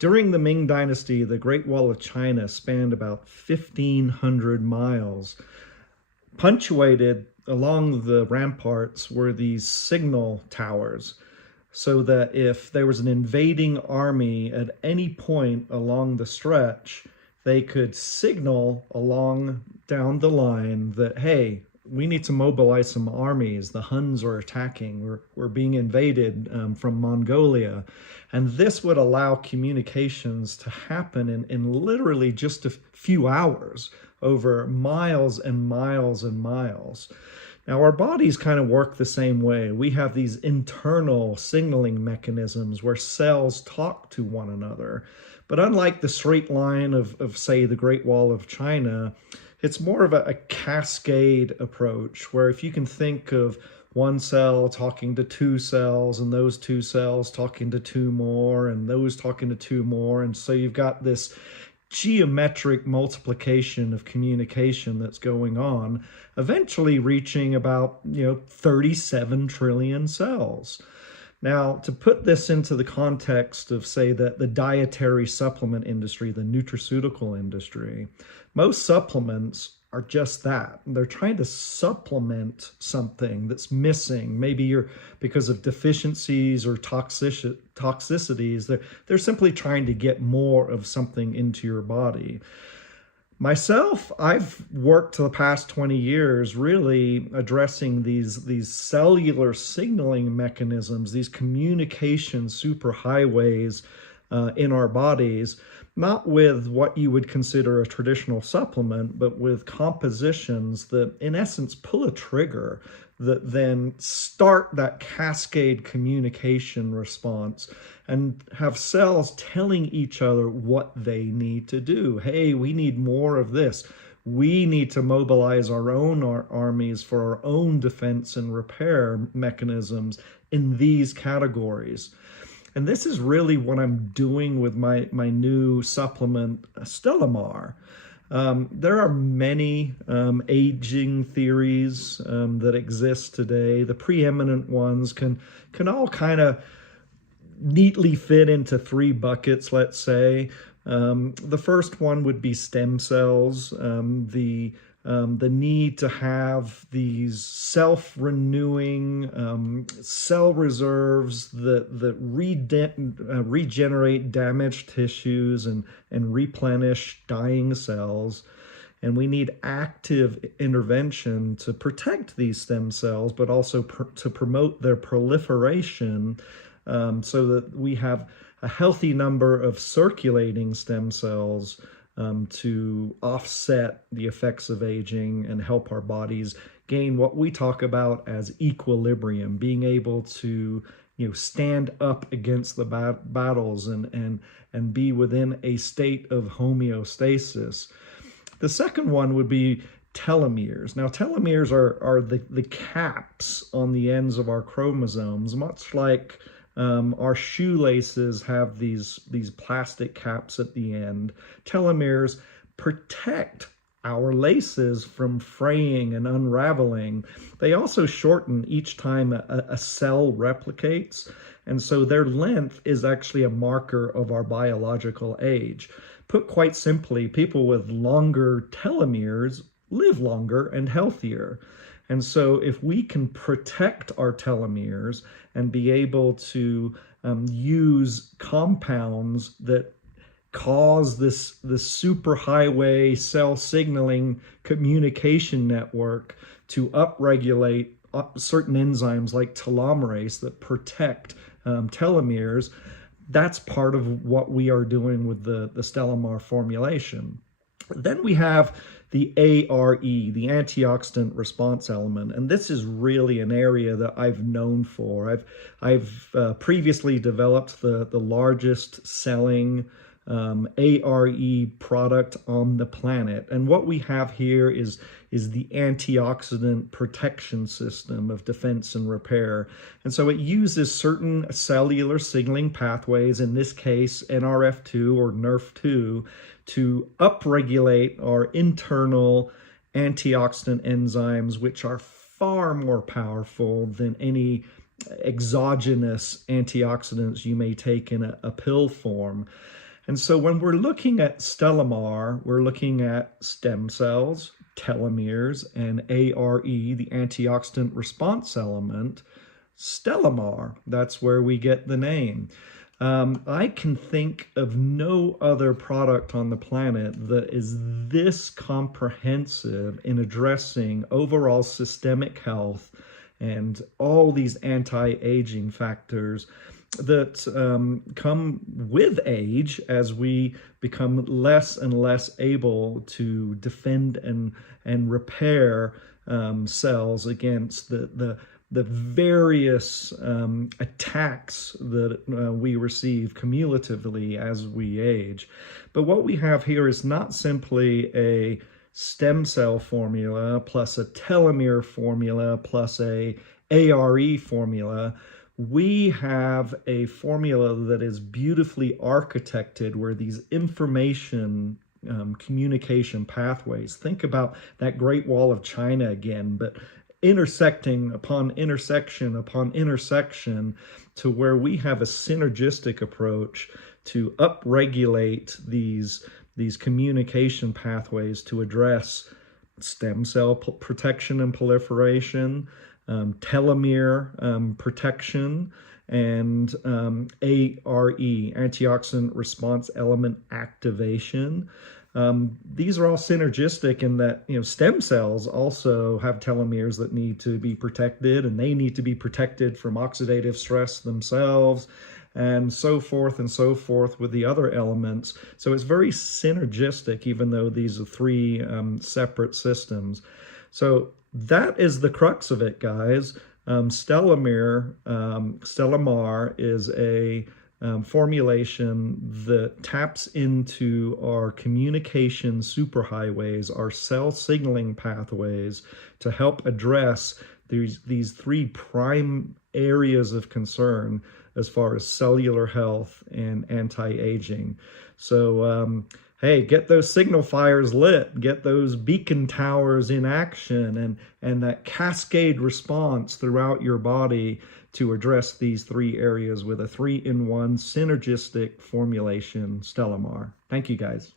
During the Ming Dynasty, the Great Wall of China spanned about 1,500 miles. Punctuated along the ramparts were these signal towers, so that if there was an invading army at any point along the stretch, they could signal along down the line that, hey, we need to mobilize some armies. The Huns are attacking. We're being invaded from Mongolia. And this would allow communications to happen in literally just a few hours over miles and miles and miles. Now, our bodies kind of work the same way. We have these internal signaling mechanisms where cells talk to one another. But unlike the straight line of say, the Great Wall of China, it's more of a cascade approach, where if you can think of one cell talking to two cells, and those two cells talking to two more, and those talking to two more, and so you've got this geometric multiplication of communication that's going on, eventually reaching about 37 trillion cells. Now, to put this into the context of, say, the dietary supplement industry, the nutraceutical industry, most supplements are just that. They're trying to supplement something that's missing. Maybe you're, because of deficiencies or toxicities, they're simply trying to get more of something into your body. Myself, I've worked the past 20 years really addressing these cellular signaling mechanisms, these communication superhighways in our bodies, not with what you would consider a traditional supplement, but with compositions that in essence pull a trigger that then start that cascade communication response and have cells telling each other what they need to do. Hey, we need more of this. We need to mobilize our own armies for our own defense and repair mechanisms in these categories. And this is really what I'm doing with my new supplement, StelomARE. There are many aging theories that exist today. The preeminent ones can all kind of neatly fit into three buckets, let's say. The first one would be stem cells, the need to have these self-renewing cell reserves that regenerate damaged tissues and replenish dying cells. And we need active intervention to protect these stem cells, but also to promote their proliferation, so that we have a healthy number of circulating stem cells to offset the effects of aging and help our bodies gain what we talk about as equilibrium, being able to stand up against the battles and be within a state of homeostasis. The second one would be telomeres. Now, telomeres are the caps on the ends of our chromosomes, much like our shoelaces have these plastic caps at the end. Telomeres protect our laces from fraying and unraveling. They also shorten each time a cell replicates, and so their length is actually a marker of our biological age. Put quite simply, people with longer telomeres live longer and healthier. And so if we can protect our telomeres and be able to use compounds that cause this superhighway cell signaling communication network to upregulate certain enzymes like telomerase that protect telomeres, that's part of what we are doing with the StelomARE formulation. Then we have the ARE, the Antioxidant Response Element, and this is really an area that I've known for. I've previously developed the largest selling ARE product on the planet, and what we have here is the antioxidant protection system of defense and repair. And so it uses certain cellular signaling pathways, in this case NRF2 or NRF2, to upregulate our internal antioxidant enzymes, which are far more powerful than any exogenous antioxidants you may take in a pill form. And so when we're looking at StelomARE, we're looking at stem cells, telomeres, and ARE, the antioxidant response element. StelomARE, that's where we get the name. I can think of no other product on the planet that is this comprehensive in addressing overall systemic health and all these anti-aging factors that come with age as we become less and less able to defend and repair cells against the various attacks that we receive cumulatively as we age. But what we have here is not simply a stem cell formula plus a telomere formula plus a ARE formula. We have a formula that is beautifully architected where these information communication pathways, think about that Great Wall of China again, but intersecting upon intersection upon intersection to where we have a synergistic approach to upregulate these communication pathways to address stem cell protection and proliferation, telomere protection, and ARE, antioxidant response element activation. These are all synergistic in that, stem cells also have telomeres that need to be protected, and they need to be protected from oxidative stress themselves, and so forth with the other elements. So it's very synergistic, even though these are three separate systems. So that is the crux of it, guys. StelomARE is a formulation that taps into our communication superhighways, our cell signaling pathways, to help address these three prime areas of concern as far as cellular health and anti-aging. So hey, get those signal fires lit, get those beacon towers in action, and that cascade response throughout your body to address these three areas with a 3-in-1 synergistic formulation, StelomARE. Thank you, guys.